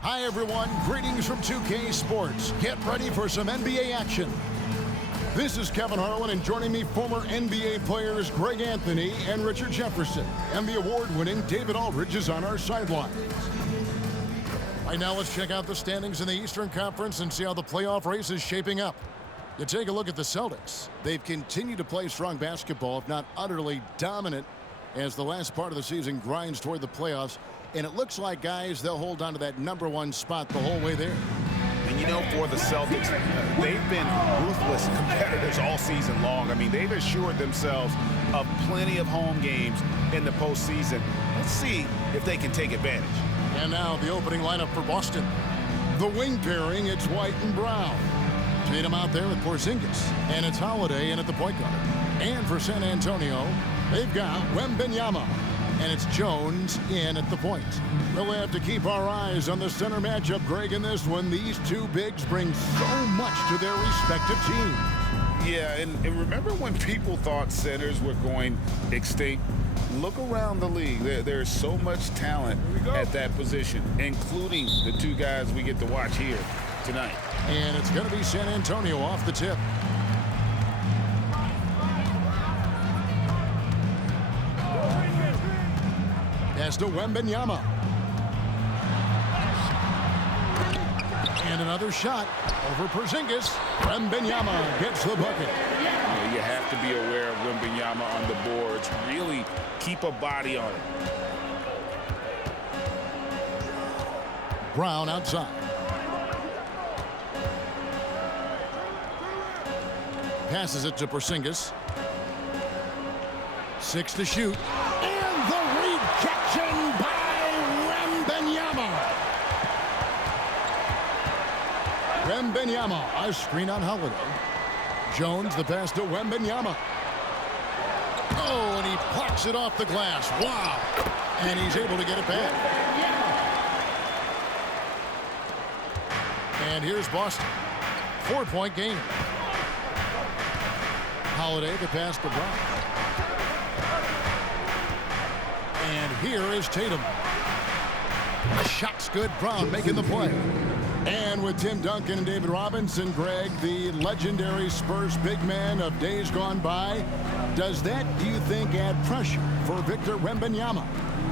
Hi everyone, greetings from 2K Sports. Get ready for some NBA action. This is Kevin Harlan, and joining me, former NBA players Greg Anthony and Richard Jefferson. And the award-winning David Aldridge is on our sidelines. Right now, let's check out the standings in the Eastern Conference and see how the playoff race is shaping up. You take a look at the Celtics. They've continued to play strong basketball, if not utterly dominant, as the last part of the season grinds toward the playoffs. And it looks like, guys, they'll hold on to that #1 spot the whole way there. And, you know, for the Celtics, they've been ruthless competitors all season long. I mean, they've assured themselves of plenty of home games in the postseason. Let's see if they can take advantage. And now the opening lineup for Boston. The wing pairing, it's White and Brown. Tatum out there with Porzingis. And it's Holiday in at the point guard. And for San Antonio, they've got Wembanyama. And it's Jones in at the point. We'll have to keep our eyes on the center matchup, Greg, in this one. These two bigs bring so much to their respective teams. Yeah, and remember when people thought centers were going extinct? Look around the league. There's so much talent at that position, including the two guys we get to watch here tonight. And it's going to be San Antonio off the tip. Pass to Wembanyama. And another shot over Porzingis. Wembanyama gets the bucket. You have to be aware of Wembanyama on the boards. Really keep a body on it. Brown outside. Passes it to Porzingis. 6 to shoot. And the rejection by Wembanyama. Wembanyama, a screen on Holiday. Jones, the pass to Wembanyama. Oh, and he plucks it off the glass. Wow. And he's able to get it back. And here's Boston. 4-point game. Holiday, the pass to Brown. And here is Tatum. The shot's good. Brown making the play. And with Tim Duncan and David Robinson, Greg, the legendary Spurs big man of days gone by, does that, do you think, add pressure for Victor Wembanyama?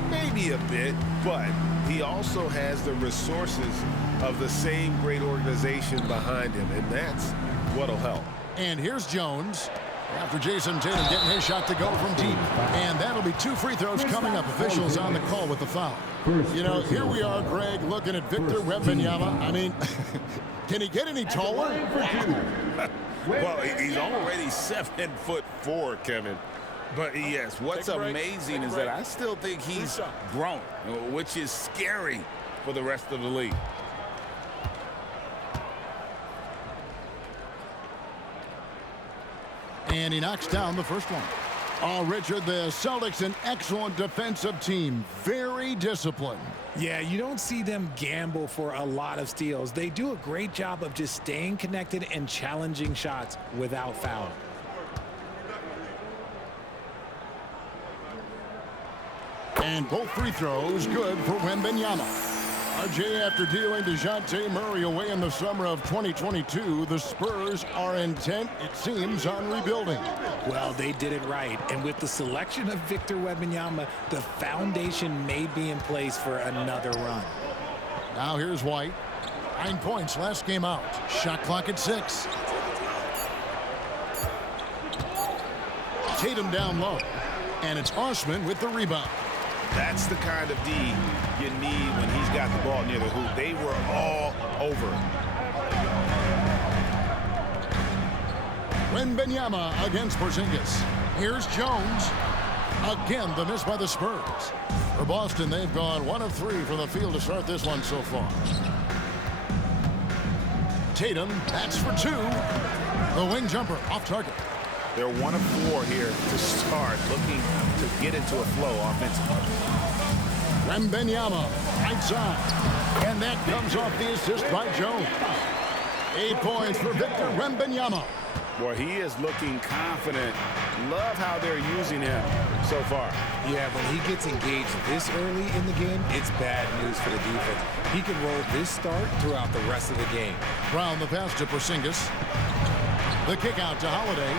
Maybe a bit, but he also has the resources of the same great organization behind him, and that's what'll help. And here's Jones. After Jason Tatum getting his shot to go from deep. And that'll be 2 free throws coming up. Officials on the call with the foul. You know, here we are, Greg, looking at Victor Wembanyama. I mean, can he get any taller? Well, he's already 7'4", Kevin. But yes, what's amazing is that I still think he's grown, which is scary for the rest of the league. And he knocks down the first one. Oh, Richard, the Celtics, an excellent defensive team. Very disciplined. Yeah, you don't see them gamble for a lot of steals. They do a great job of just staying connected and challenging shots without foul. And both free throws good for Wembanyama. RJ, after dealing DeJounte Murray away in the summer of 2022, the Spurs are intent, it seems, on rebuilding. Well, they did it right. And with the selection of Victor Wembanyama, the foundation may be in place for another run. Now here's White. 9 points last game out. Shot clock at 6. Tatum down low. And it's Osman with the rebound. That's the kind of D you need when he's got the ball near the hoop. They were all over. Wembanyama against Porzingis. Here's Jones. Again, the miss by the Spurs. For Boston, they've gone 1 of 3 from the field to start this one so far. Tatum, that's for 2. The wing jumper off target. They're 1 of 4 here to start, looking to get into a flow offensively. Wembanyama, right side. And that comes off the assist by Jones. 8 points for Victor Wembanyama. Boy, he is looking confident. Love how they're using him. so far. Yeah, when he gets engaged this early in the game, it's bad news for the defense. He can roll this start throughout the rest of the game. Brown the pass to Porzingis. The kick out to Holiday.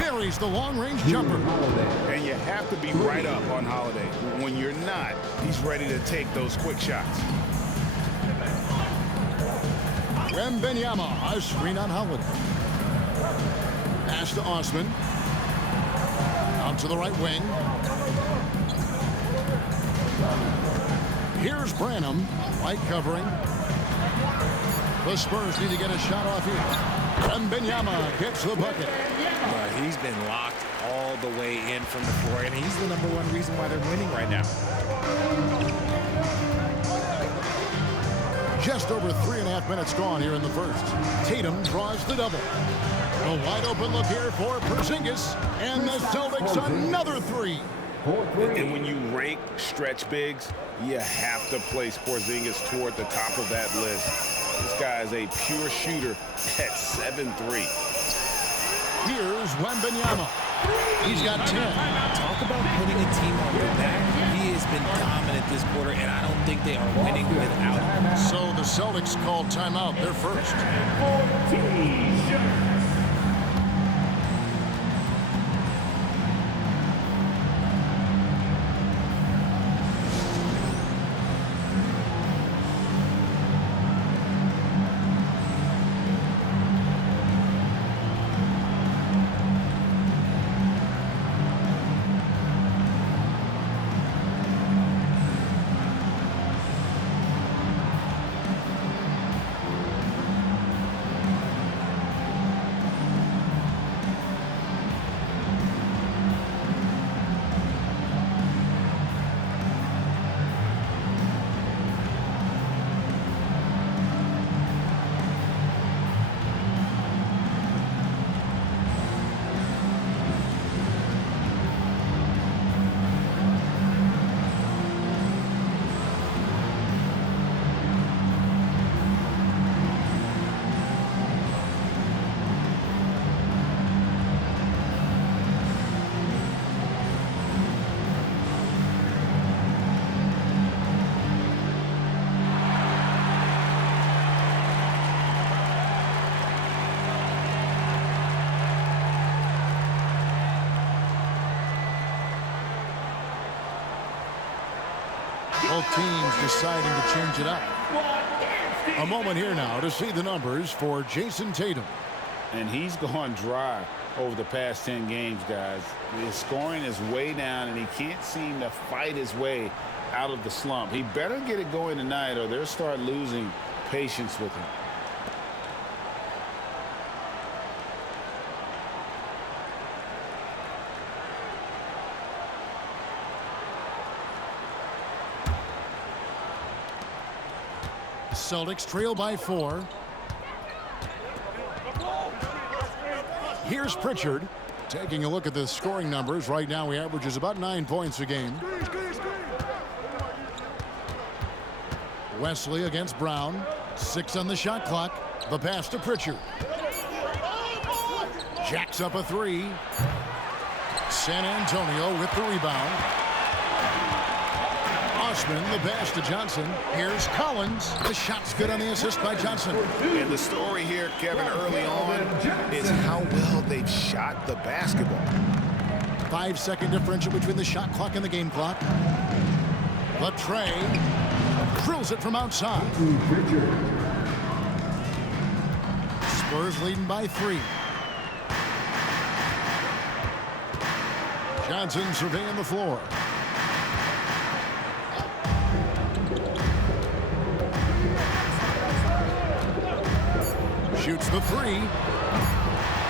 Buries the long-range jumper. And you have to be right up on Holiday. When you're not, he's ready to take those quick shots. Wembanyama, a screen on Holiday. Pass to Osman. Out to the right wing. Here's Branham. Light covering. The Spurs need to get a shot off here. Wembanyama gets the bucket. He's been locked all the way in from the floor, and he's the #1 reason why they're winning right now. Just over 3.5 minutes gone here in the first. Tatum draws the double. A wide open look here for Porzingis, and the Celtics another three. And when you rank stretch bigs, you have to place Porzingis toward the top of that list. This guy is a pure shooter at 7'3". Here's Wembanyama. He's got 10. Talk about putting a team on their back. He has been dominant this quarter, and I don't think they are winning without him. So the Celtics called timeout. They're first. Both teams deciding to change it up. A moment here now to see the numbers for Jason Tatum. And he's gone dry over the past 10 games, guys. His scoring is way down, and he can't seem to fight his way out of the slump. He better get it going tonight, or they'll start losing patience with him. Celtics trail by 4. Here's Pritchard. Taking a look at the scoring numbers. Right now he averages about 9 points a game. Wesley against Brown. 6 on the shot clock. The pass to Pritchard. Jacks up a 3. San Antonio with the rebound. Osman, the pass to Johnson. Here's Collins. The shot's good on the assist by Johnson. And the story here, Kevin, early on is how well they've shot the basketball. 5-second differential between the shot clock and the game clock. Latrey drills it from outside. Spurs leading by 3. Johnson surveying the floor. Shoots the 3.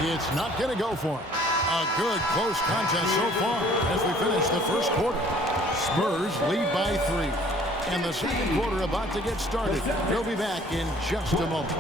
It's not going to go for him. A good close contest so far as we finish the first quarter. Spurs lead by 3. And the second quarter about to get started. We'll be back in just a moment.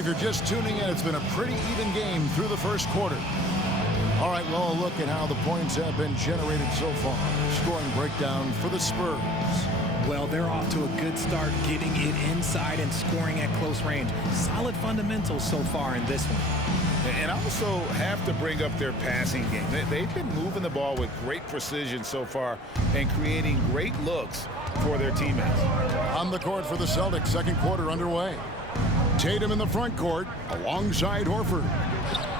if you're just tuning in, it's been a pretty even game through the first quarter. All right, well, a look at how the points have been generated so far. Scoring breakdown for the Spurs. Well, they're off to a good start, getting it inside and scoring at close range. Solid fundamentals so far in this one. And also have to bring up their passing game. They've been moving the ball with great precision so far and creating great looks for their teammates. On the court for the Celtics, second quarter underway. Tatum in the front court alongside Horford.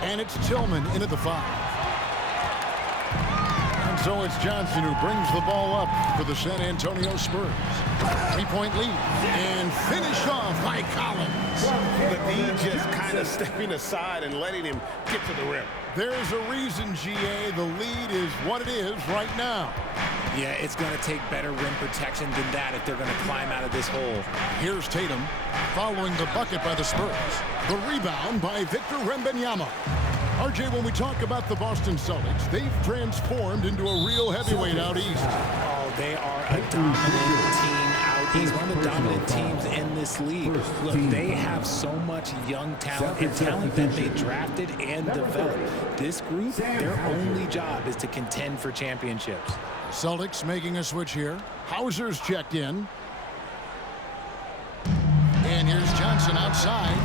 And it's Tillman into the foul. And so it's Johnson who brings the ball up for the San Antonio Spurs. 3-point lead. And finished off by Collins. But he just kind of stepping aside and letting him get to the rim. There's a reason, GA, the lead is what it is right now. Yeah, it's going to take better rim protection than that if they're going to climb out of this hole. Here's Tatum following the bucket by the Spurs. The rebound by Victor Wembanyama. RJ, when we talk about the Boston Celtics, they've transformed into a real heavyweight out east. Oh, they are a dominant team out east. One of the dominant teams in this league. Look, they have so much young talent and talent that they drafted and developed. This group, their only job is to contend for championships. Celtics making a switch here. Hauser's checked in. And here's Johnson outside.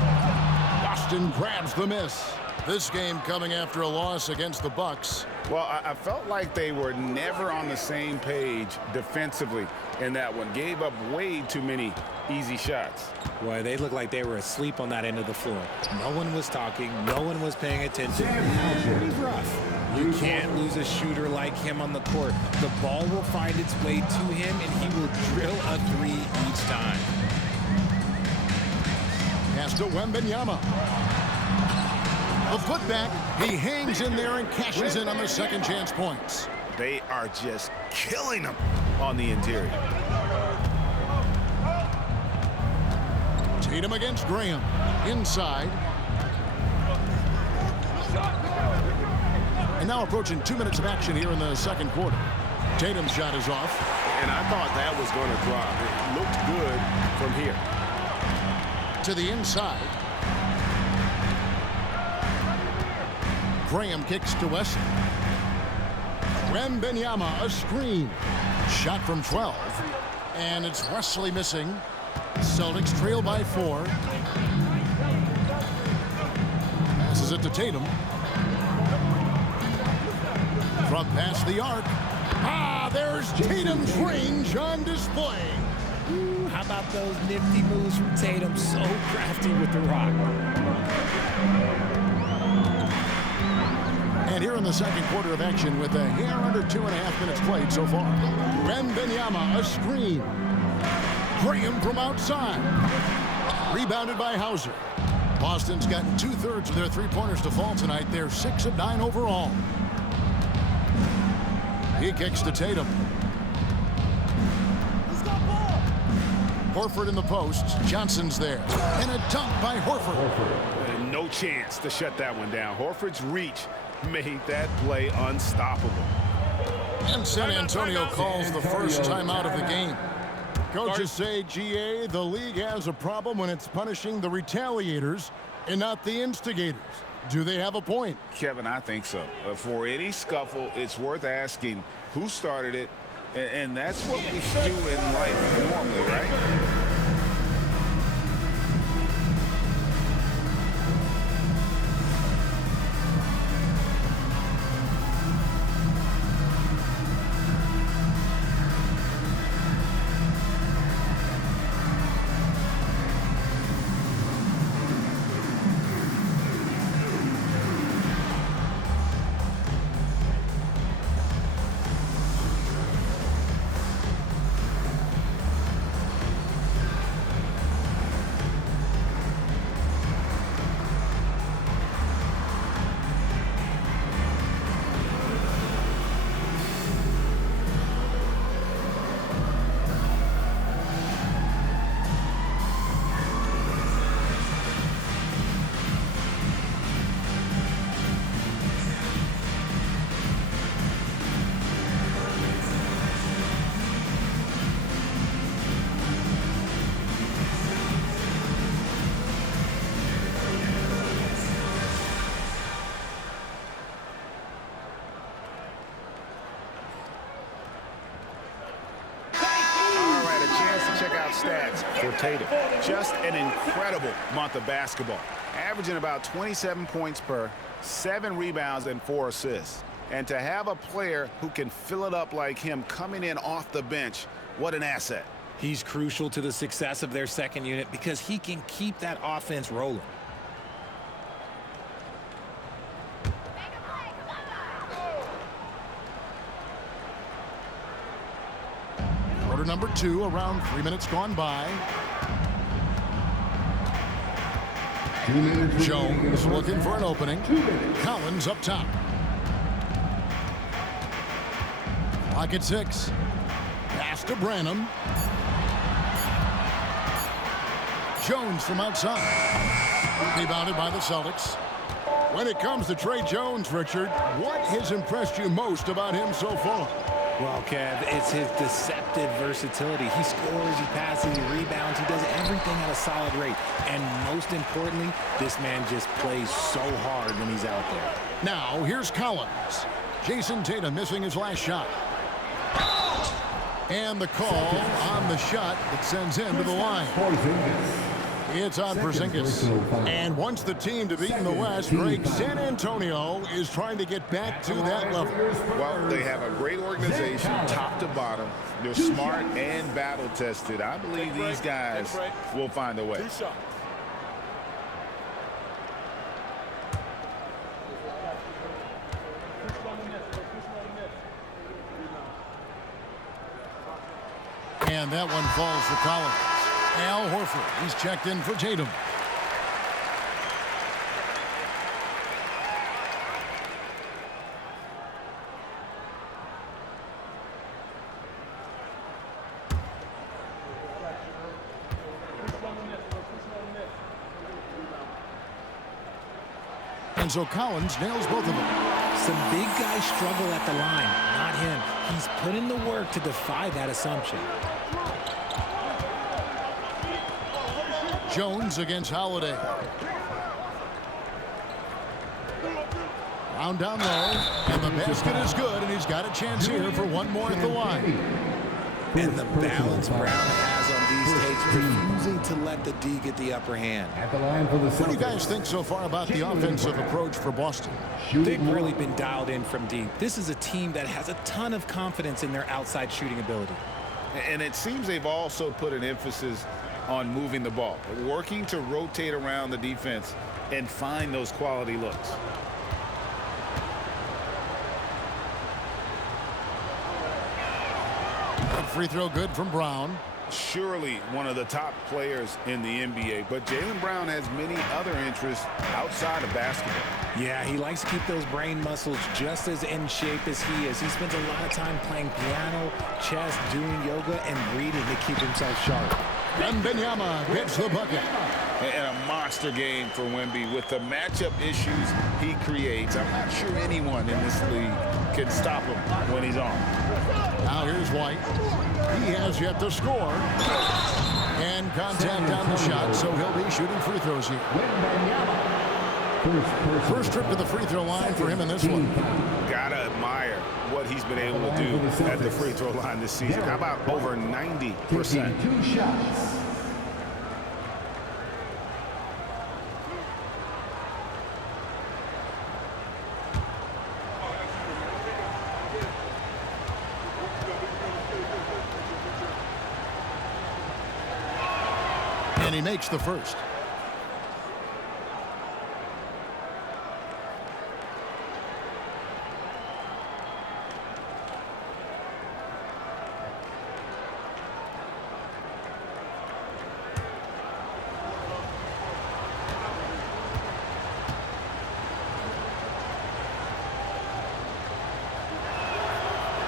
Boston grabs the miss. This game coming after a loss against the Bucks. Well, I felt like they were never on the same page defensively in that one. Gave up way too many easy shots. Boy, they looked like they were asleep on that end of the floor. No one was talking. No one was paying attention. Pretty rough. You can't lose a shooter like him on the court. The ball will find its way to him, and he will drill a three each time. Pass to Wembanyama. The putback. He hangs in there and cashes in on the second chance points. They are just killing them on the interior. Tatum against Graham. Inside. And now approaching 2 minutes of action here in the second quarter. Tatum's shot is off. And I thought that was going to drop. It looked good from here. To the inside. Graham kicks to Wesley. Wembanyama, a screen. Shot from 12. And it's Wesley missing. Celtics trail by 4. Passes it to Tatum. From past the arc. Ah, there's Tatum's range on display. Ooh, how about those nifty moves from Tatum? So crafty with the rock. And here in the second quarter of action with a hair under 2.5 minutes played so far. Wembanyama, a screen. Graham from outside. Rebounded by Hauser. Boston's gotten 2/3 of their three-pointers to fall tonight. They're 6 of 9 overall. He kicks to Tatum. Horford in the post. Johnson's there. And a dunk by Horford. No chance to shut that one down. Horford's reach made that play unstoppable. And San Antonio calls the first timeout of the game. Coaches say, GA, the league has a problem when it's punishing the retaliators and not the instigators. Do they have a point? Kevin, I think so. For any scuffle, it's worth asking who started it, and that's what we do in life normally, right? stats for Tatum. Just an incredible month of basketball. Averaging about 27 points per, 7 rebounds, and 4 assists. And to have a player who can fill it up like him coming in off the bench, what an asset. He's crucial to the success of their second unit because he can keep that offense rolling. Quarter number 2, around 3 minutes gone by. Jones looking for an opening. Collins up top. Clock at 6. Pass to Branham. Jones from outside. Rebounded by the Celtics. When it comes to Trey Jones, Richard, what has impressed you most about him so far? Well, Kev, it's his deceptive versatility. He scores, he passes, he rebounds, he does everything at a solid rate. And most importantly, this man just plays so hard when he's out there. Now, here's Collins. Jason Tatum missing his last shot. And the call on the shot that sends him to the line. It's on Porzingis. And once the team to beat in the West, Greg, San Antonio is trying to get back to that level. Well, they have a great organization, top to bottom. They're smart and battle-tested. I believe these guys will find a way. And that one falls for Collins. Al Horford, he's checked in for Tatum. And so Collins nails both of them. Some big guys struggle at the line, not him. He's put in the work to defy that assumption. Jones against Holiday. Round down low, and the basket is good, and he's got a chance here for one more at the line. And the balance Brown has on these takes, refusing to let the D get the upper hand. At the line for the Celtics. What do you guys think so far about the offensive approach for Boston? They've really been dialed in from deep. This is a team that has a ton of confidence in their outside shooting ability. And it seems they've also put an emphasis on moving the ball, working to rotate around the defense and find those quality looks. Free throw good from Brown. Surely one of the top players in the NBA, but Jaylen Brown has many other interests outside of basketball. Yeah, he likes to keep those brain muscles just as in shape as he is. He spends a lot of time playing piano, chess, doing yoga, and reading to keep himself sharp. And Wembanyama gets the bucket. And a monster game for Wemby with the matchup issues he creates. I'm not sure anyone in this league can stop him when he's on. Now here's White. He has yet to score. And contact on the shot, so he'll be shooting free throws here. First trip to the free throw line for him in this one. Gotta admire what he's been able to do at the free throw line this season. How about over 90%? 2 shots. And he makes the first.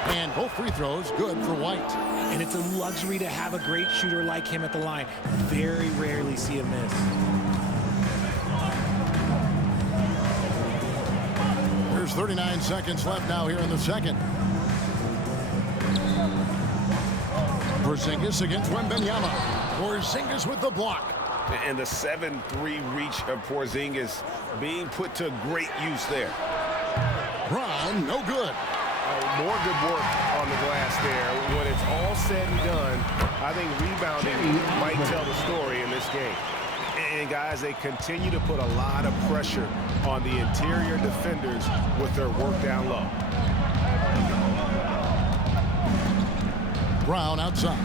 And both free throws good for White. And it's a luxury to have a great shooter like him at the line. Very rarely see a miss. There's 39 seconds left now here in the second. Porzingis against Wembanyama. Porzingis with the block. And the 7-3 reach of Porzingis being put to great use there. Brown, no good. More good work on the glass there. When it's all said and done, I think rebounding might tell the story in this game. And guys, they continue to put a lot of pressure on the interior defenders with their work down low. Brown outside.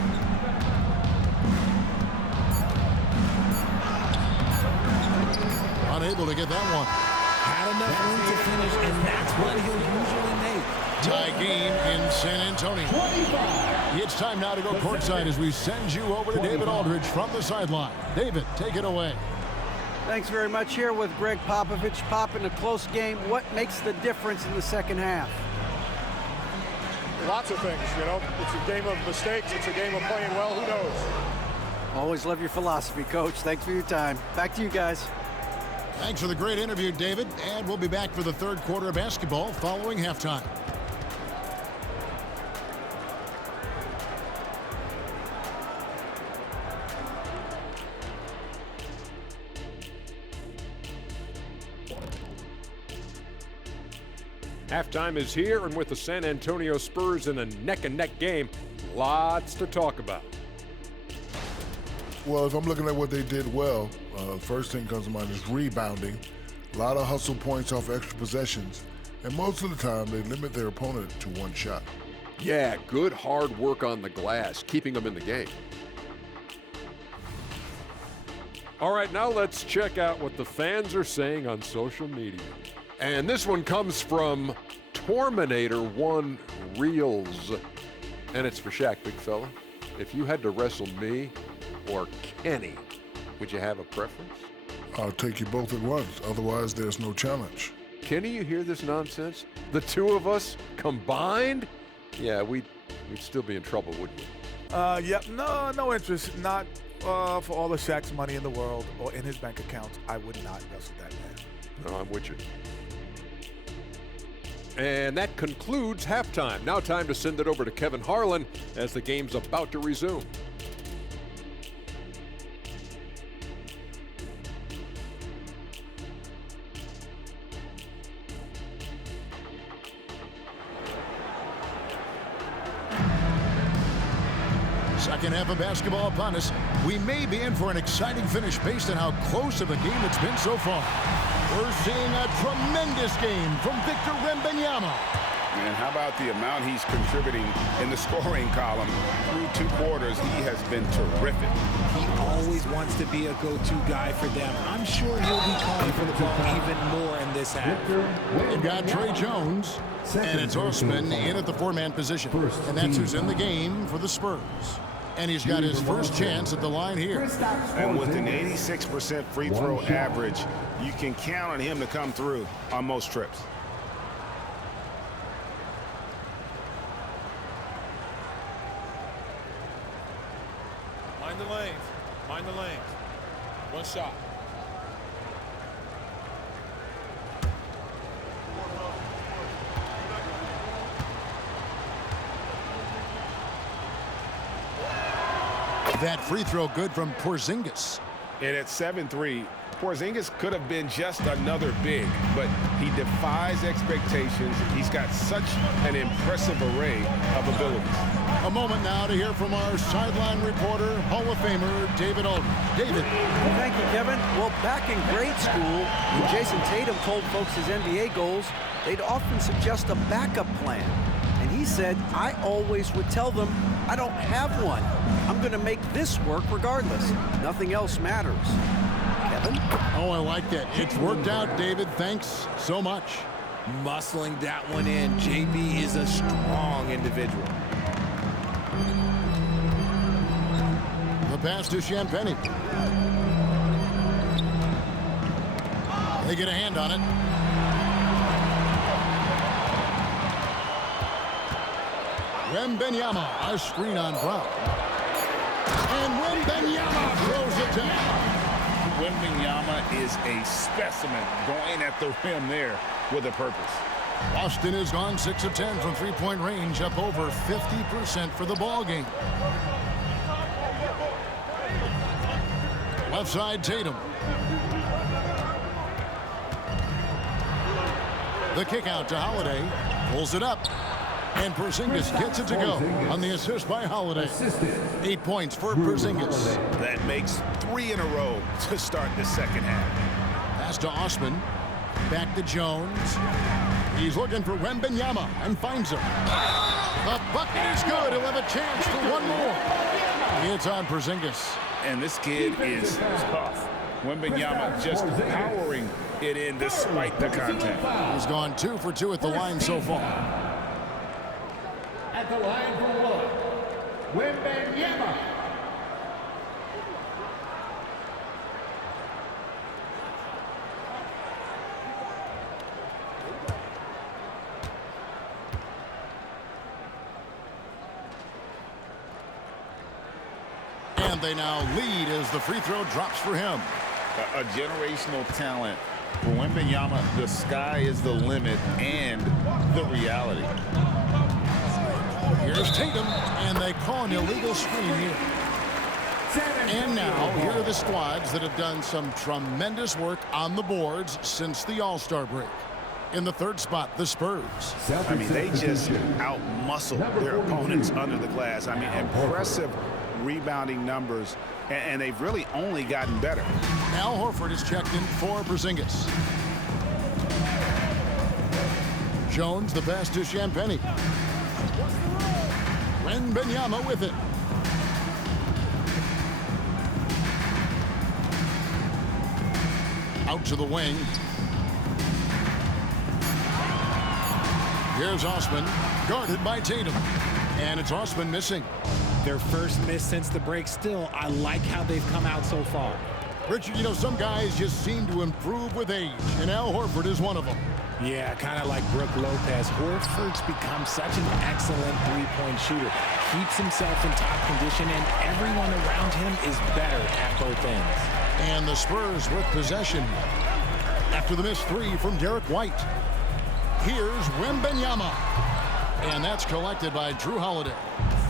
Unable to get that one. Had enough room to finish, and that's what he'll usually make. Tie game in San Antonio. It's time now to go courtside as we send you over to David Aldridge from the sideline. David, take it away. Thanks very much. Here with Greg Popovich. Pop, in a close game, what makes the difference in the second half? Lots of things, you know. It's a game of mistakes. It's a game of playing well. Who knows? Always love your philosophy, Coach. Thanks for your time. Back to you guys. Thanks for the great interview, David. And we'll be back for the third quarter of basketball following halftime. Halftime is here, and with the San Antonio Spurs in a neck-and-neck game, lots to talk about. Well, if I'm looking at what they did well, first thing comes to mind is rebounding. A lot of hustle points off extra possessions, and most of the time they limit their opponent to one shot. Yeah, good hard work on the glass, keeping them in the game. All right, now let's check out what the fans are saying on social media. And this one comes from Torminator1 Reels. And it's for Shaq, big fella. If you had to wrestle me or Kenny, would you have a preference? I'll take you both at once. Otherwise, there's no challenge. Kenny, you hear this nonsense? The two of us combined? Yeah, we'd still be in trouble, wouldn't we? Yep. No interest. Not for all of Shaq's money in the world or in his bank account. I would not wrestle that man. No, I'm with you. And that concludes halftime. Now time to send it over to Kevin Harlan as the game's about to resume. Second half of basketball upon us. We may be in for an exciting finish based on how close of a game it's been so far. We're seeing a tremendous game from Victor Wembanyama. And how about the amount he's contributing in the scoring column? Through 2 quarters, he has been terrific. He always wants to be a go-to guy for them. I'm sure he'll be calling for the ball even more in this half. We've got Trey Jones, and it's Osman in at the 4-man position. And that's who's in the game for the Spurs. And he's got his first chance at the line here. And with an 86% free throw average, you can count on him to come through on most trips. Mind the lanes. Mind the lanes. One shot. That free throw good from Porzingis. And at 7-3, Porzingis could have been just another big, but he defies expectations. He's got such an impressive array of abilities. A moment now to hear from our sideline reporter, Hall of Famer David Aldridge. David. Thank you, Kevin. Well, back in grade school, when Jason Tatum told folks his NBA goals, they'd often suggest a backup plan. And he said, I always would tell them, I don't have one. I'm going to make this work regardless. Nothing else matters. Kevin? Oh, I like that. It's worked out, David. Thanks so much. Muscling that one in. JB is a strong individual. The pass to Champagny. They get a hand on it. Wembanyama, a screen on Brown. And Wembanyama throws it down. Wembanyama is a specimen going at the rim there with a purpose. Boston has gone 6 of 10 from three-point range, up over 50% for the ball game. Left side, Tatum. The kick out to Holiday. Pulls it up. And Porzingis gets it to go on the assist by Holiday. 8 points for Porzingis. That makes 3 in a row to start the second half. Pass to Osman. Back to Jones. He's looking for Wembanyama and finds him. The bucket is good. He'll have a chance for one more. It's on Porzingis. And this kid is tough. Wembanyama just powering it in despite the contact. He's gone 2 for 2 at the line so far. At the line for one, Wembanyama. And they now lead as the free throw drops for him. A generational talent. For Wembanyama, the sky is the limit and the reality. Here's Tatum, and they call an illegal screen here. And now, here are the squads that have done some tremendous work on the boards since the All-Star break. In the third spot, the Spurs. I mean, they just out-muscled their opponents under the glass. I mean, impressive rebounding numbers, and they've really only gotten better. Al Horford is checked in for Porzingis. Jones, the pass to Champagnie. Wembanyama with it. Out to the wing. Here's Osman, guarded by Tatum. And it's Osman missing. Their first miss since the break. Still, I like how they've come out so far. Richard, you know, some guys just seem to improve with age, and Al Horford is one of them. Yeah, kind of like Brook Lopez. Horford's become such an excellent three-point shooter. Keeps himself in top condition, and everyone around him is better at both ends. And the Spurs with possession after the missed 3 from Derek White. Here's Wembanyama. And that's collected by Drew Holiday.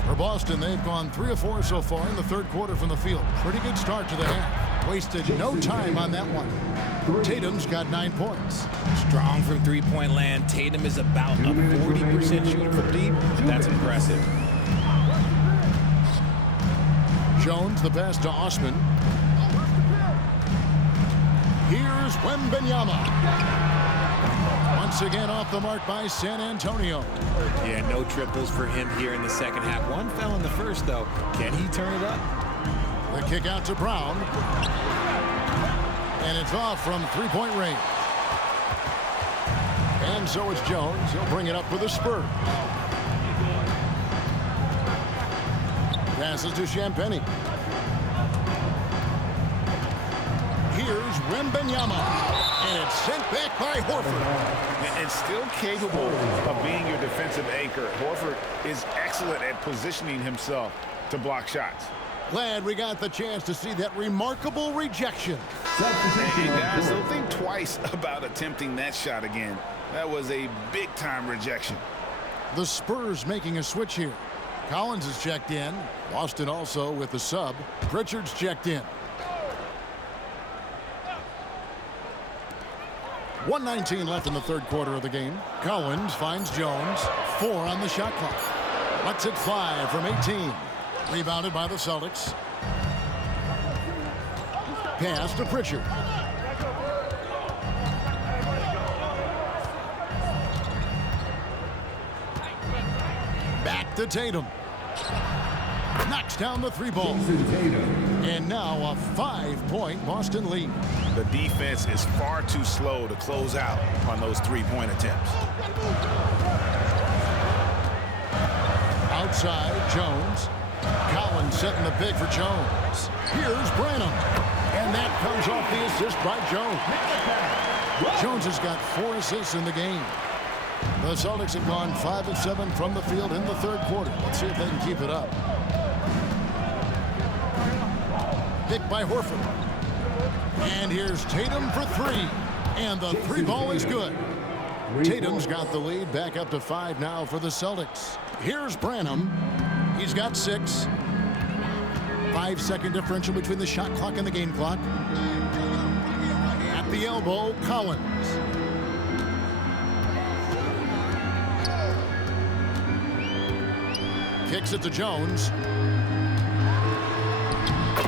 For Boston, they've gone 3 of 4 so far in the third quarter from the field. Pretty good start to the half. Wasted no time on that one. Tatum's got 9 points. Strong from three-point land. Tatum is about a 40% shooter from deep. That's impressive. Jones, the pass to Osman. Here's Wembanyama. Once again off the mark by San Antonio. Yeah, no triples for him here in the second half. One fell in the first, though. Can he turn it up? The kick out to Brown. And it's off from three-point range. And so it's Jones. He'll bring it up for the Spurs. Passes to Champagnie. Here's Wembanyama. And it's sent back by Horford. And still capable of being your defensive anchor. Horford is excellent at positioning himself to block shots. Glad we got the chance to see that remarkable rejection. And guys, don't think twice about attempting that shot again. That was a big-time rejection. The Spurs making a switch here. Collins is checked in. Boston also with the sub. Pritchard's checked in. 1:19 left in the third quarter of the game. Collins finds Jones. 4 on the shot clock. Lets it fly from 18. Rebounded by the Celtics. Pass to Pritchard. Back to Tatum. Knocks down the 3-ball. And now a 5-point Boston lead. The defense is far too slow to close out on those three-point attempts. Outside, Jones. Collins setting the pick for Jones. Here's Branham. And that comes off the assist by Jones. Jones has got 4 assists in the game. The Celtics have gone 5 of 7 from the field in the third quarter. Let's see if they can keep it up. Pick by Horford. And here's Tatum for 3. And the 3-ball is good. Tatum's got the lead back up to 5 now for the Celtics. Here's Branham. He's got 6. 5-second differential between the shot clock and the game clock. At the elbow, Collins. Kicks it to Jones.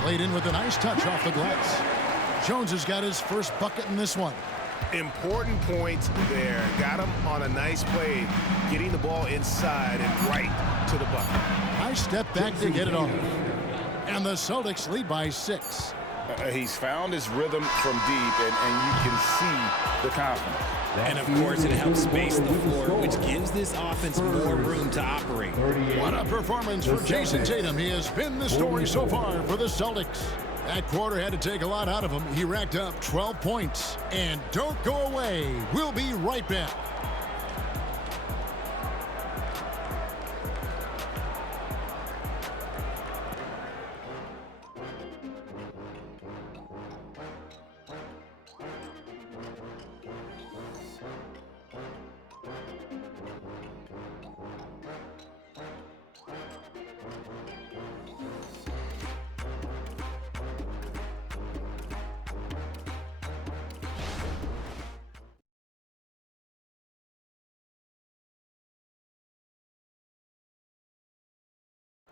Played in with a nice touch off the glass. Jones has got his first bucket in this one. Important points there. Got him on a nice play, getting the ball inside and right to the bucket. Nice step back to get it off. And the Celtics lead by 6. He's found his rhythm from deep, and you can see the confidence. And, of course, it helps space the floor, which gives this offense more room to operate. What a performance for Jason Tatum. He has been the story so far for the Celtics. That quarter had to take a lot out of him. He racked up 12 points. And don't go away. We'll be right back.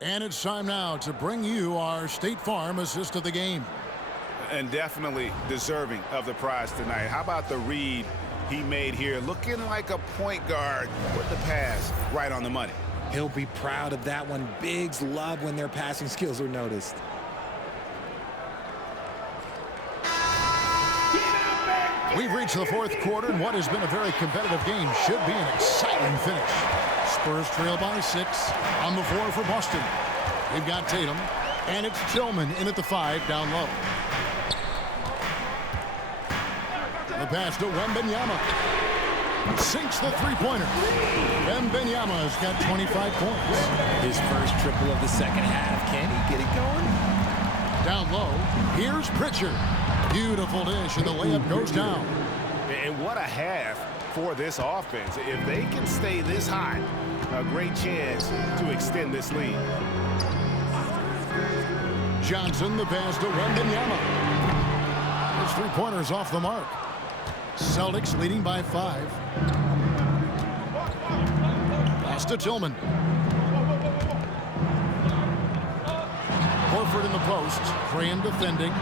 And it's time now to bring you our State Farm assist of the game. And definitely deserving of the prize tonight. How about the read he made here? Looking like a point guard with the pass right on the money. He'll be proud of that one. Bigs love when their passing skills are noticed. We've reached the fourth quarter, and what has been a very competitive game should be an exciting finish. Spurs trail by 6 on the floor for Boston. They've got Tatum, and it's Tillman in at the 5 down low. The pass to Wembanyama. Sinks the three-pointer. Wembanyama's got 25 points. His first triple of the second half. Can he get it going? Down low, here's Pritchard. Beautiful dish, and the layup goes down. And what a half for this offense. If they can stay this hot, a great chance to extend this lead. Johnson, the pass to Wembanyama. His three-pointer's off the mark. Celtics leading by 5. Pass to Tillman. Horford in the post. Graham defending.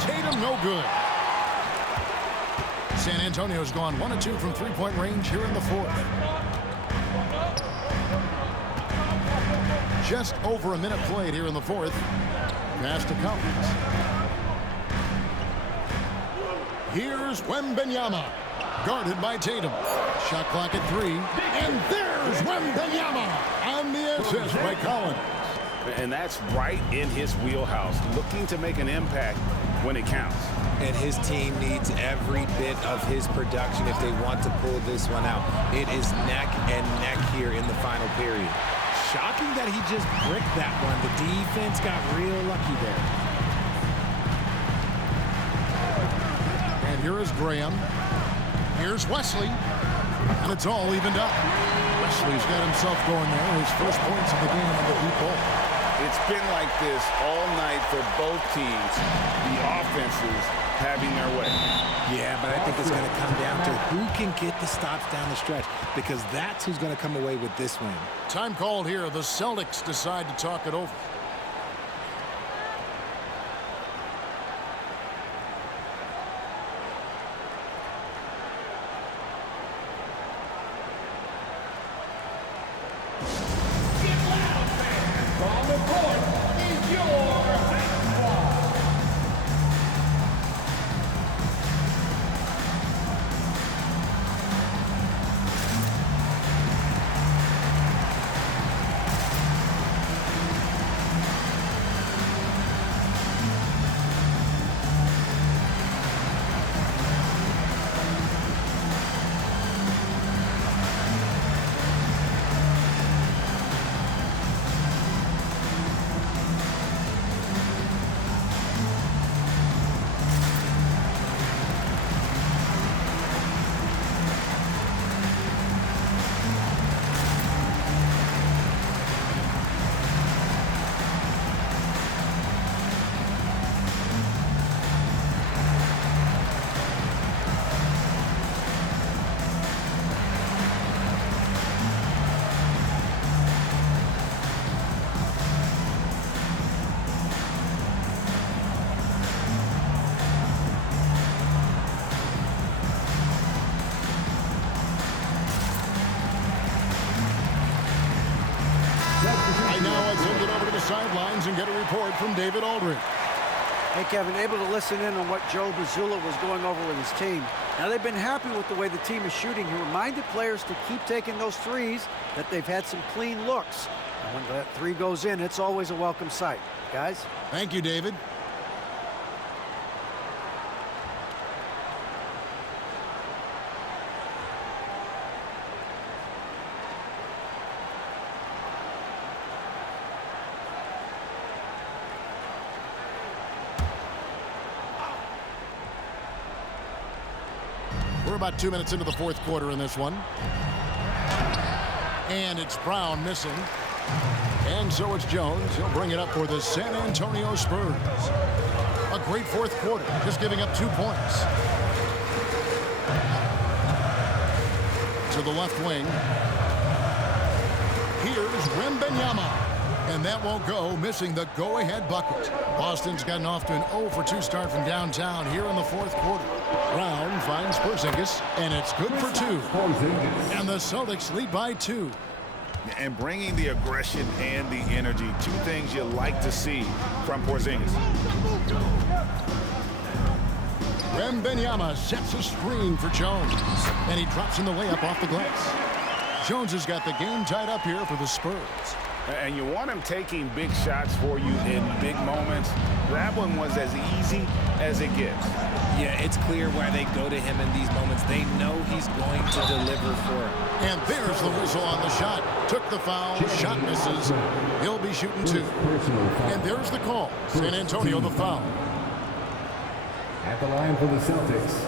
Tatum no good. San Antonio's gone 1 of 2 from three-point range here in the fourth. Just over a minute played here in the fourth. Pass to Collins. Here's Wembanyama, guarded by Tatum. Shot clock at 3, and there's Wembanyama on the assist by Collins. And that's right in his wheelhouse, looking to make an impact when it counts. And his team needs every bit of his production if they want to pull this one out. It is neck and neck here in the final period. Shocking that he just bricked that one. The defense got real lucky there. And here is Graham. Here's Wesley. And it's all evened up. Wesley's got himself going there. His first points of the game on the deep ball. It's been like this all night for both teams. The offenses having their way. Yeah, but I think it's going to come down to who can get the stops down the stretch, because that's who's going to come away with this win. Time called here. The Celtics decide to talk it over. sidelines and get a report from David Aldridge. Hey, Kevin, able to listen in on what Joe Mazzulla was going over with his team. Now, they've been happy with the way the team is shooting. He reminded players to keep taking those threes, that they've had some clean looks. And when that three goes in, it's always a welcome sight. Guys? Thank you, David. We're about 2 minutes into the fourth quarter in this one. And it's Brown missing. And so it's Jones. He'll bring it up for the San Antonio Spurs. A great fourth quarter, just giving up 2 points. To the left wing. Here's Wembanyama. And that won't go, missing the go-ahead bucket. Boston's gotten off to an 0-for-2 start from downtown here in the fourth quarter. Brown finds Porzingis, and it's good for 2. And the Celtics lead by 2. And bringing the aggression and the energy, 2 things you like to see from Porzingis. Wembanyama sets a screen for Jones, and he drops in the layup off the glass. Jones has got the game tied up here for the Spurs. And you want him taking big shots for you in big moments. That one was as easy as it gets. Yeah, it's clear why they go to him in these moments. They know he's going to deliver for them. And there's the whistle on the shot. Took the foul, shot misses. He'll be shooting 2. And there's the call. San Antonio the foul. At the line for the Celtics,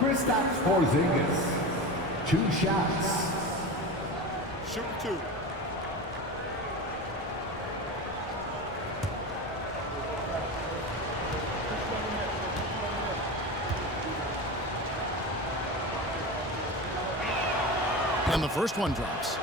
Kristaps Porzingis. 2 shots. Shoot 2. And the first one drops.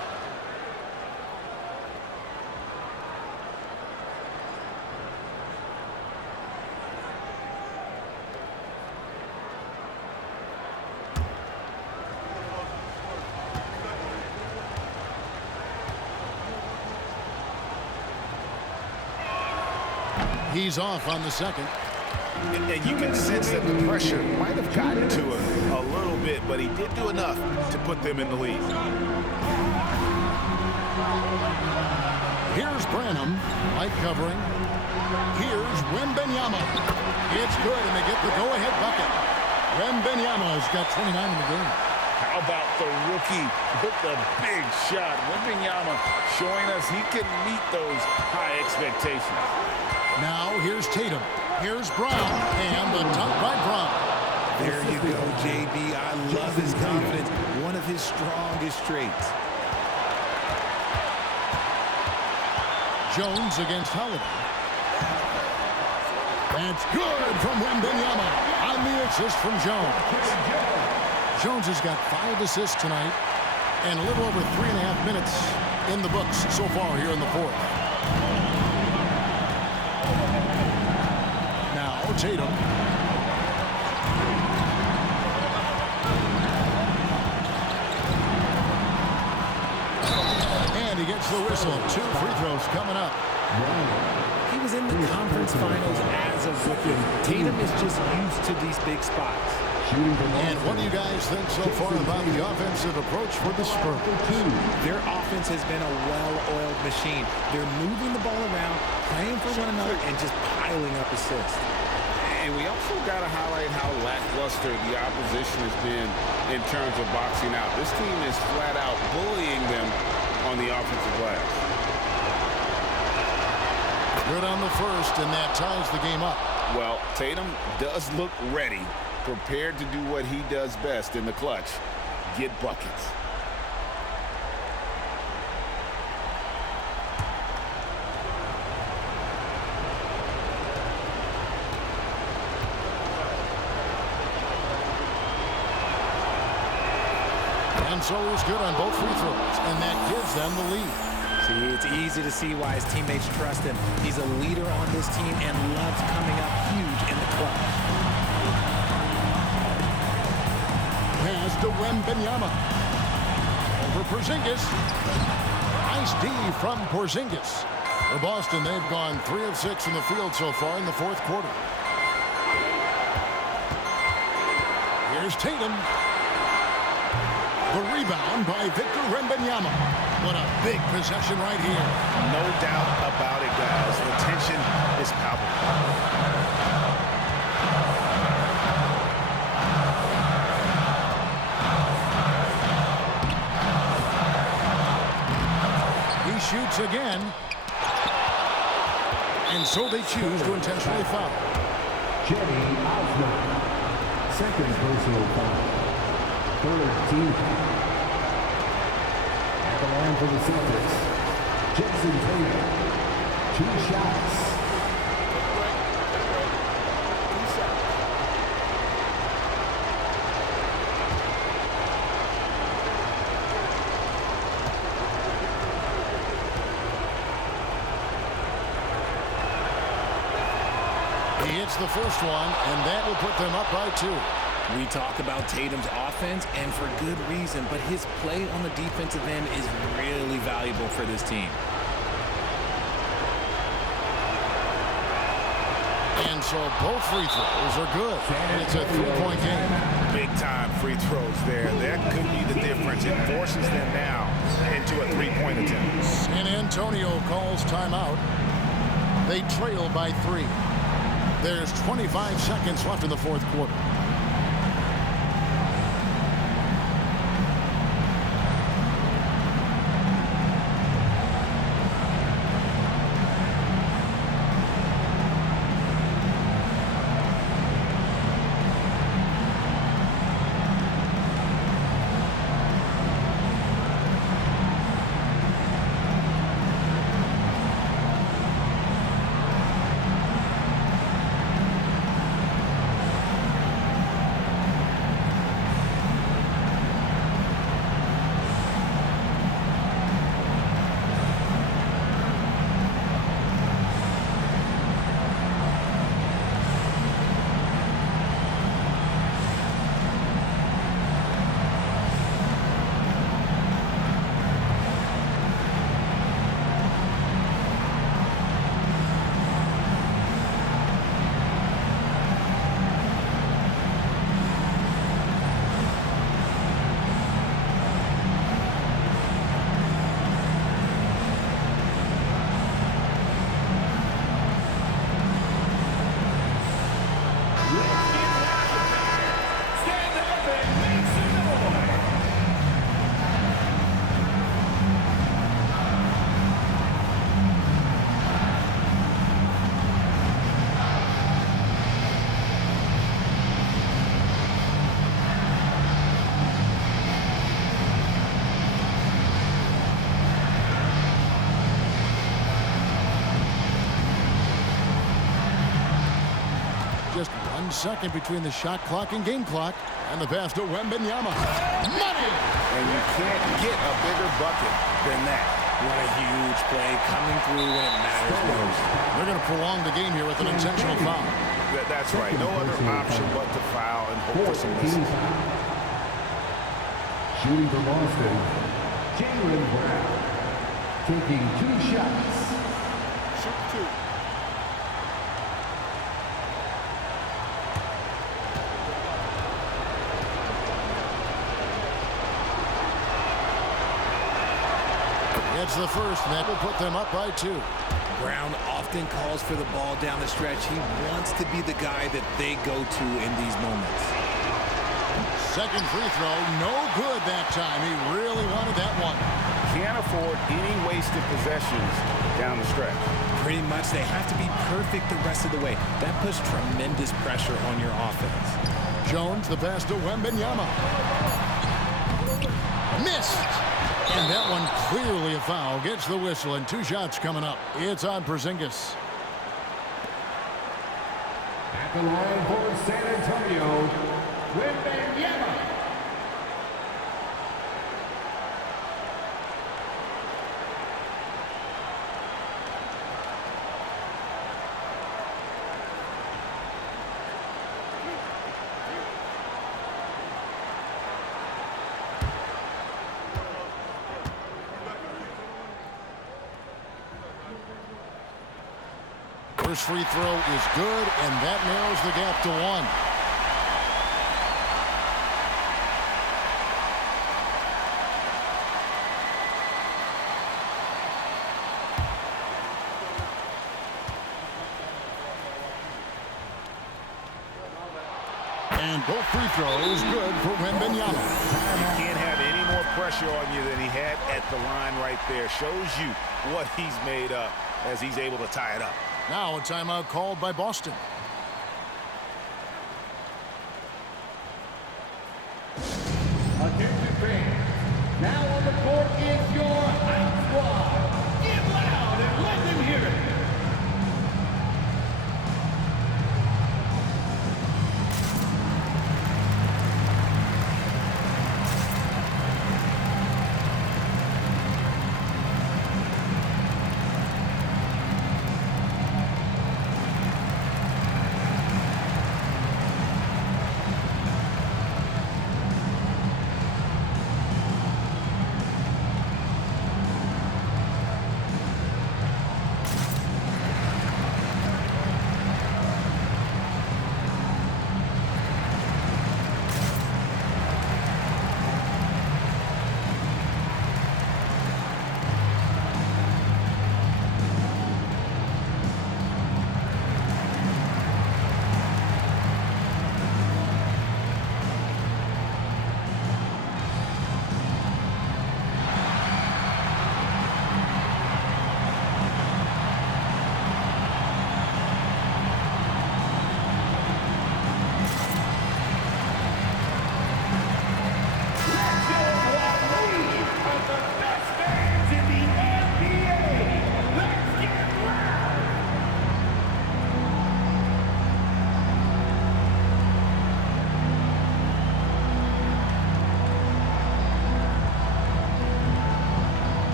He's off on the second. And you can sense that the pressure might have gotten to him a little bit, but he did do enough to put them in the lead. Here's Branham, light covering. Here's Wembanyama. It's good, and they get the go-ahead bucket. Wembanyama's got 29 in the game. How about the rookie with the big shot? Wembanyama showing us he can meet those high expectations. Now here's Tatum. Here's Brown, and the dunk by Brown. There you go, JB. I love his confidence. One of his strongest traits. Jones against Holiday. That's good from Wembanyama on the assist from Jones. Jones has got 5 assists tonight and a little over 3.5 minutes in the books so far here in the fourth. Now Tatum. And he gets the whistle. 2 free throws coming up. He was in the conference finals as a rookie. Tatum is just used to these big spots. And what do you guys think so far about the offensive approach for the Spurs? Their offense has been a well-oiled machine. They're moving the ball around, playing for one another, and just piling up assists. And we also got to highlight how lackluster the opposition has been in terms of boxing out. This team is flat out bullying them on the offensive glass. Good on the first, and that ties the game up. Well, Tatum does look ready, prepared to do what he does best in the clutch, get buckets. And so he's good on both free throws, and that gives them the lead. See, it's easy to see why his teammates trust him. He's a leader on this team and loves coming up huge in the clutch. Pass to Wembanyama. Over Porzingis. Nice D from Porzingis. For Boston, they've gone 3 of 6 in the field so far in the fourth quarter. Here's Tatum. The rebound by Victor Wembanyama. What a big possession right here. No doubt about it, guys. The tension is palpable. Shoots again, and so they choose to intentionally foul. Jenny Osborne, second personal foul. Third team foul. At the line for the Celtics, Jason Tatum, 2 shots. He hits the first one, and that will put them up by 2. We talk about Tatum's offense, and for good reason, but his play on the defensive end is really valuable for this team. And so both free throws are good. It's a 3-point game. Big-time free throws there. That could be the difference. It forces them now into a 3-point attempt. San Antonio calls timeout. They trail by 3. There's 25 seconds left in the fourth quarter. Just 1 second between the shot clock and game clock. And the pass to Wembanyama. Money! And you can't get a bigger bucket than that. What a huge play coming through when it matters most. They're going to prolong the game here with an intentional foul. That's right. No other option but to foul and hope for some misses. Shooting for Boston, Jaylen Brown, taking 2 shots. Shoot 2. It's the first, and that will put them up by 2. Brown often calls for the ball down the stretch. He wants to be the guy that they go to in these moments. Second free throw, no good that time. He really wanted that one. Can't afford any wasted possessions down the stretch. Pretty much, they have to be perfect the rest of the way. That puts tremendous pressure on your offense. Jones, the pass to Wembanyama. Missed. And that one clearly a foul. Gets the whistle, and 2 shots coming up. It's on Porzingis. At the line for San Antonio, Wembanyama. First free throw is good, and that narrows the gap to 1. And both free throws good for Wembanyama. You can't have any more pressure on you than he had at the line right there. Shows you what he's made up as he's able to tie it up. Now a timeout called by Boston. Attention fans. Now on the court is your hot squad. Get loud and let them hear it.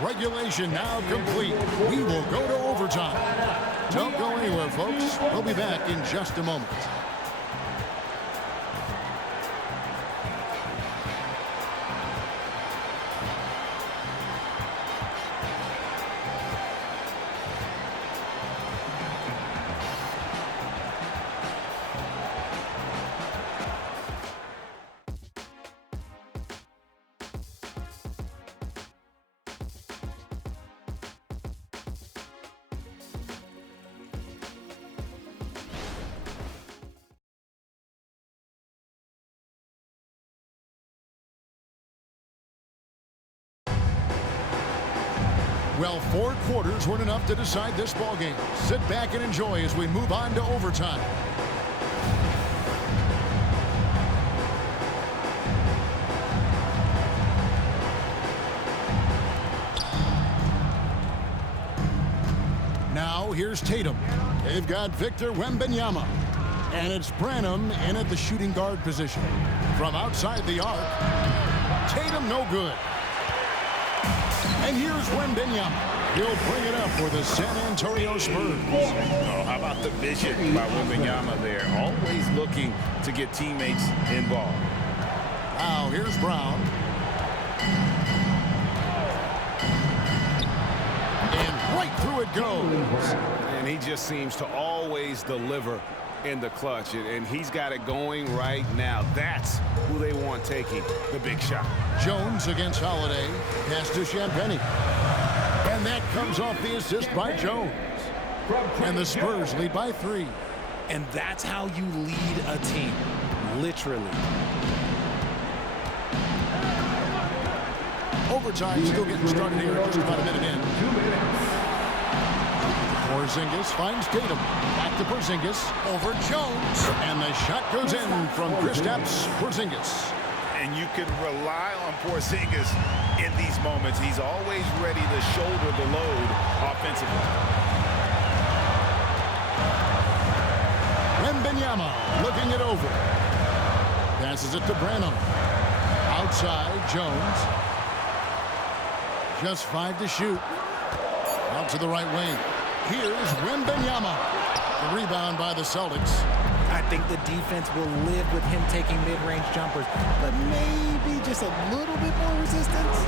Regulation now complete. We will go to overtime. Don't go anywhere, folks. We'll be back in just a moment. Well, 4 quarters weren't enough to decide this ballgame. Sit back and enjoy as we move on to overtime. Now here's Tatum. They've got Victor Wembanyama. And it's Branham in at the shooting guard position. From outside the arc, Tatum no good. And here's Wembanyama. He'll bring it up for the San Antonio Spurs. Oh, how about the vision by Wembanyama there? Always looking to get teammates involved. Now here's Brown. And right through it goes. And he just seems to always deliver in the clutch, and he's got it going right now. That's who they want taking the big shot. Jones against Holiday. Pass to Champagnie. And that comes off the assist by Jones. And the Spurs lead by 3. And that's how you lead a team, literally. Overtime still getting started here, just about a minute in. 2 minutes. Porzingis finds Tatum. Back to Porzingis. Over Jones. And the shot goes in from Kristaps Porzingis. And you can rely on Porzingis in these moments. He's always ready to shoulder the load offensively. Wembanyama looking it over. Passes it to Branham. Outside, Jones. Just 5 to shoot. Out to the right wing. Here's Wembanyama. The rebound by the Celtics. I think the defense will live with him taking mid-range jumpers, but maybe just a little bit more resistance.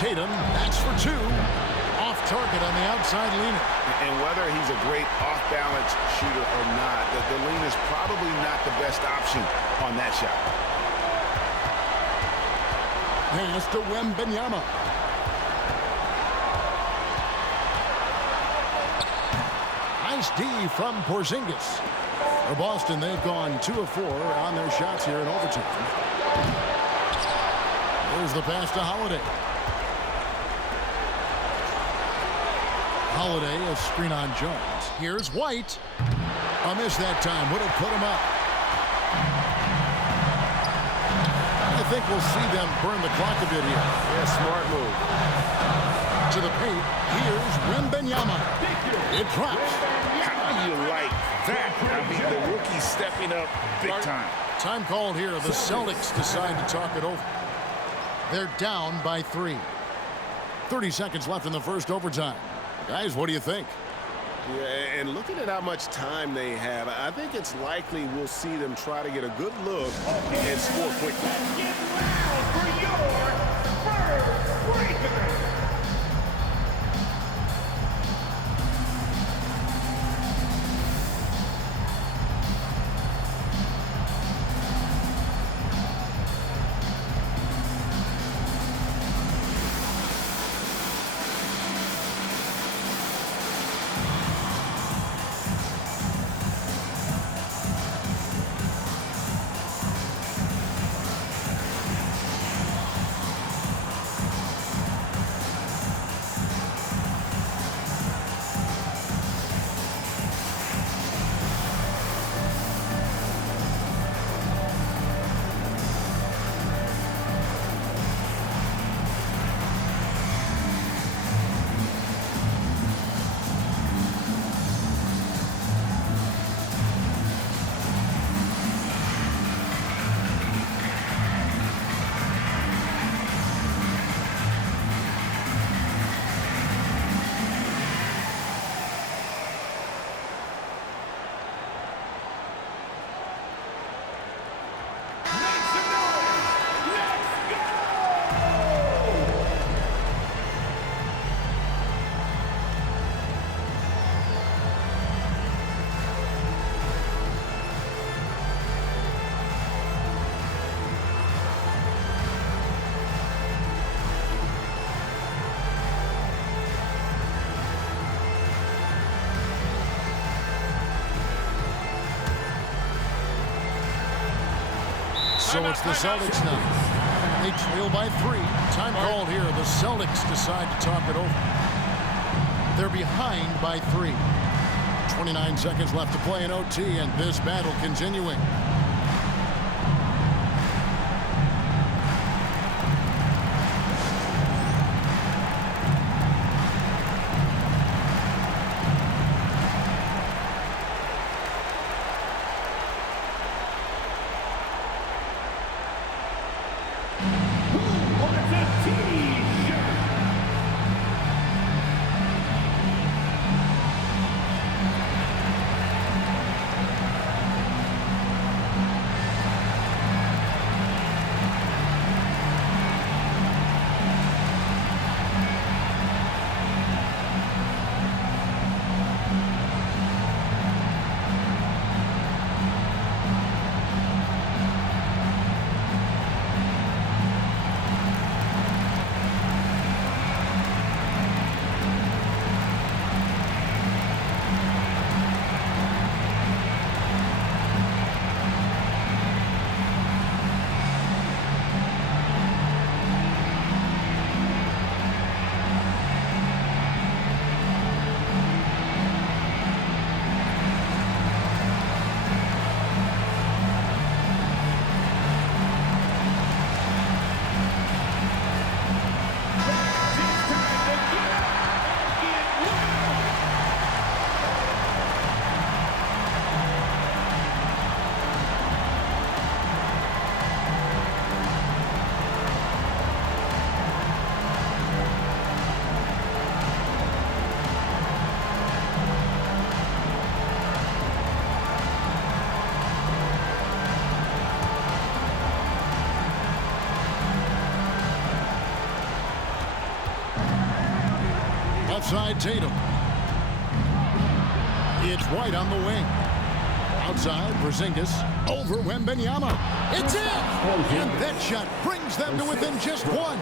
Tatum, that's for 2. Off target on the outside leaner. And whether he's a great off-balance shooter or not, the lean is probably not the best option on that shot. Pass to Wembanyama. Nice D from Porzingis. For Boston, they've gone 2 of 4 on their shots here in overtime. Here's the pass to Holiday. Holiday, a screen on Jones. Here's White. A miss that time. Would have put him up. I think we'll see them burn the clock a bit here. Yeah, smart move. To the paint. Here's Wembanyama. It drops. How do you like that? I mean, the rookie stepping up big time. Time called here. The Celtics decide to talk it over. They're down by 3. 30 seconds left in the first overtime. Guys, what do you think? Yeah, and looking at how much time they have, I think it's likely we'll see them try to get a good look and score quickly. Get loud for your first breaker. So it's the Celtics now. They trail by 3. Time called here. The Celtics decide to talk it over. They're behind by 3. 29 seconds left to play in OT, and this battle continuing. inside Tatum. It's White on the wing. Outside, Porzingis. Over Wembanyama. It's in! And that shot brings them to within just one.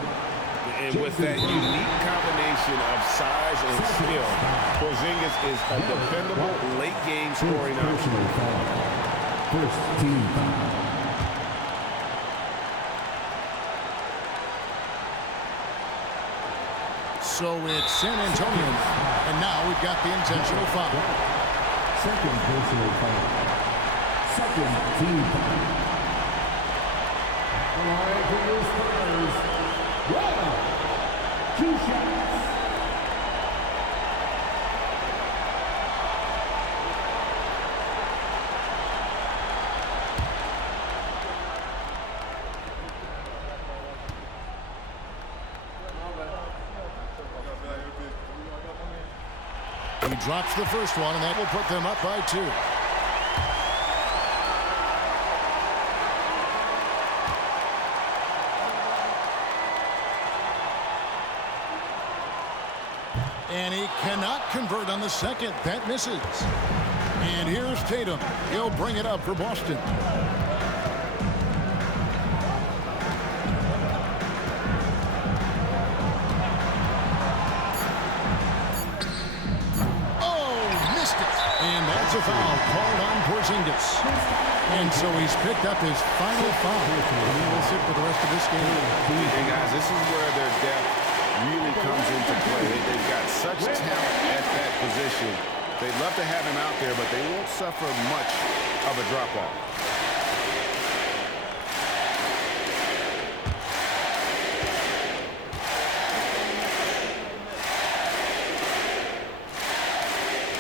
And with that unique combination of size and skill, Porzingis is a dependable late-game scoring option. First team foul. So it's San Antonio. And now we've got the intentional foul. Second personal foul. Second team foul. The line for the Spurs. One. 2 shots. He drops the first one, and that will put them up by 2. And he cannot convert on the second. That misses. And here's Tatum. He'll bring it up for Boston. A foul called on Porzingis. And so he's picked up his final foul. And he will sit for the rest of this game. And guys, this is where their depth really comes into play. They've got such talent at that position. They'd love to have him out there, but they won't suffer much of a drop-off.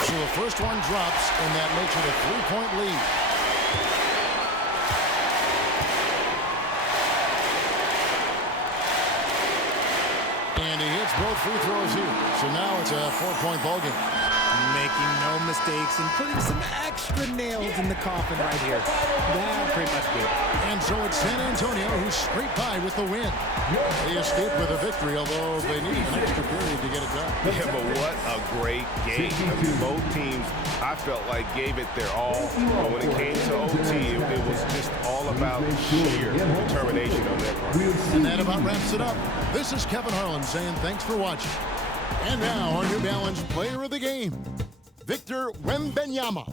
So the first one drops, and that makes it a 3-point lead. And he hits both free throws here. So now it's a 4-point ballgame. Making no mistakes and putting some extra nails in the coffin right here. That pretty much did. And so it's San Antonio who scraped by with the win. They escaped with a victory, although they need an extra period to get it done. Yeah, but what a great game. I mean, both teams, I felt like, gave it their all. But when it came to OT, it was just all about sheer determination on their part. And that about wraps it up. This is Kevin Harlan saying thanks for watching. And now our New Balance player of the game, Victor Wembanyama.